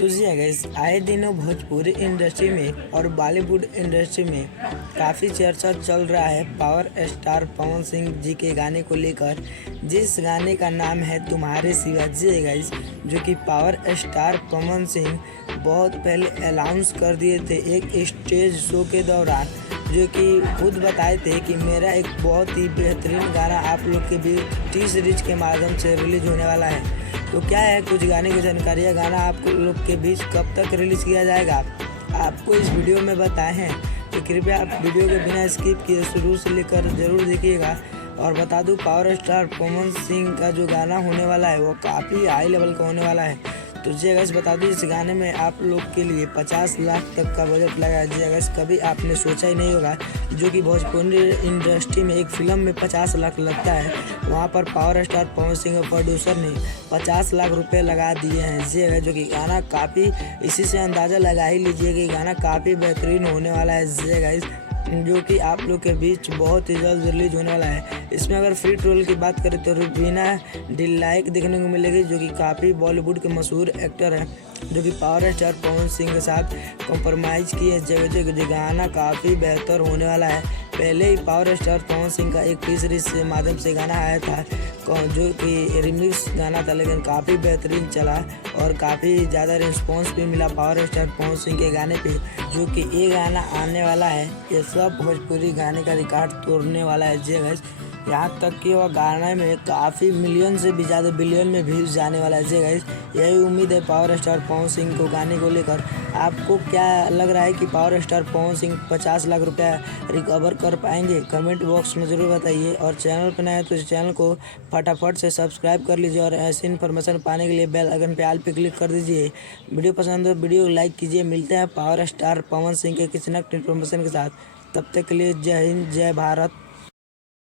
तो जी गाइस, आए दिनों भोजपुरी इंडस्ट्री में और बॉलीवुड इंडस्ट्री में काफ़ी चर्चा चल रहा है पावर स्टार पवन सिंह जी के गाने को लेकर, जिस गाने का नाम है तुम्हारे सिवा। जी गाइस, जो कि पावर स्टार पवन सिंह बहुत पहले अनाउंस कर दिए थे एक स्टेज शो के दौरान, जो कि खुद बताए थे कि मेरा एक बहुत ही बेहतरीन गाना आप लोग के बीच टी सीरीज के माध्यम से रिलीज होने वाला है। तो क्या है कुछ गाने की जानकारी है, गाना आप लोग के बीच कब तक रिलीज़ किया जाएगा आपको इस वीडियो में बताए हैं। तो कृपया आप वीडियो के बिना स्किप किए शुरू से लेकर ज़रूर देखिएगा। और बता दूं, पावर स्टार पवन सिंह का जो गाना होने वाला है वो काफ़ी हाई लेवल का होने वाला है। तो जी अगस बता दूं, इस गाने में आप लोग के लिए 50 लाख तक का बजट लगा है। जी अगस कभी आपने सोचा ही नहीं होगा, जो कि भोजपुरी इंडस्ट्री में एक फिल्म में 50 लाख लगता है, वहाँ पर पावर स्टार पवन सिंह और प्रोड्यूसर ने 50 लाख रुपए लगा दिए हैं। जी अगस जो कि गाना काफ़ी, इसी से अंदाज़ा लगा ही लीजिए कि गाना काफ़ी बेहतरीन होने वाला है। जी अगस जो कि आप लोग के बीच बहुत ही जल्द रिलीज होने वाला है। इसमें अगर फ्री रोल की बात करें तो रूबीना डिलाइक देखने को मिलेगी, जो कि काफ़ी बॉलीवुड के मशहूर एक्टर हैं, जो कि पावर स्टार पवन सिंह के साथ कॉम्प्रोमाइज़ किए जगह जो गाना काफ़ी बेहतर होने वाला है। पहले ही पावर स्टार पवन सिंह का एक टी सीरीज के माध्यम से गाना आया था, जो कि रिमिक्स गाना था, लेकिन काफ़ी बेहतरीन चला और काफ़ी ज़्यादा रिस्पॉन्स भी मिला पावर स्टार पवन सिंह के गाने पे। जो कि ये गाना आने वाला है, ये सब भोजपुरी गाने का रिकॉर्ड तोड़ने वाला है। जी गाइस, यहाँ तक कि वह गाने में काफ़ी मिलियन से भी ज़्यादा बिलियन में व्यूज़ जाने वाला है। जी गाइस, यही उम्मीद है पावर स्टार पवन सिंह को गाने को लेकर। आपको क्या लग रहा है कि पावर स्टार पवन सिंह 50 लाख रुपया रिकवर कर पाएंगे? कमेंट बॉक्स में ज़रूर बताइए। और चैनल पर नए हैं तो इस चैनल को फटाफट से सब्सक्राइब कर लीजिए और ऐसी इन्फॉर्मेशन पाने के लिए बेल आइकन पे ऑल पे क्लिक कर दीजिए। वीडियो पसंद हो वीडियो को लाइक कीजिए। मिलते हैं पावर स्टार पवन सिंह के किसी नेक्स्ट इन्फॉर्मेशन के साथ। तब तक के लिए जय हिंद, जय भारत।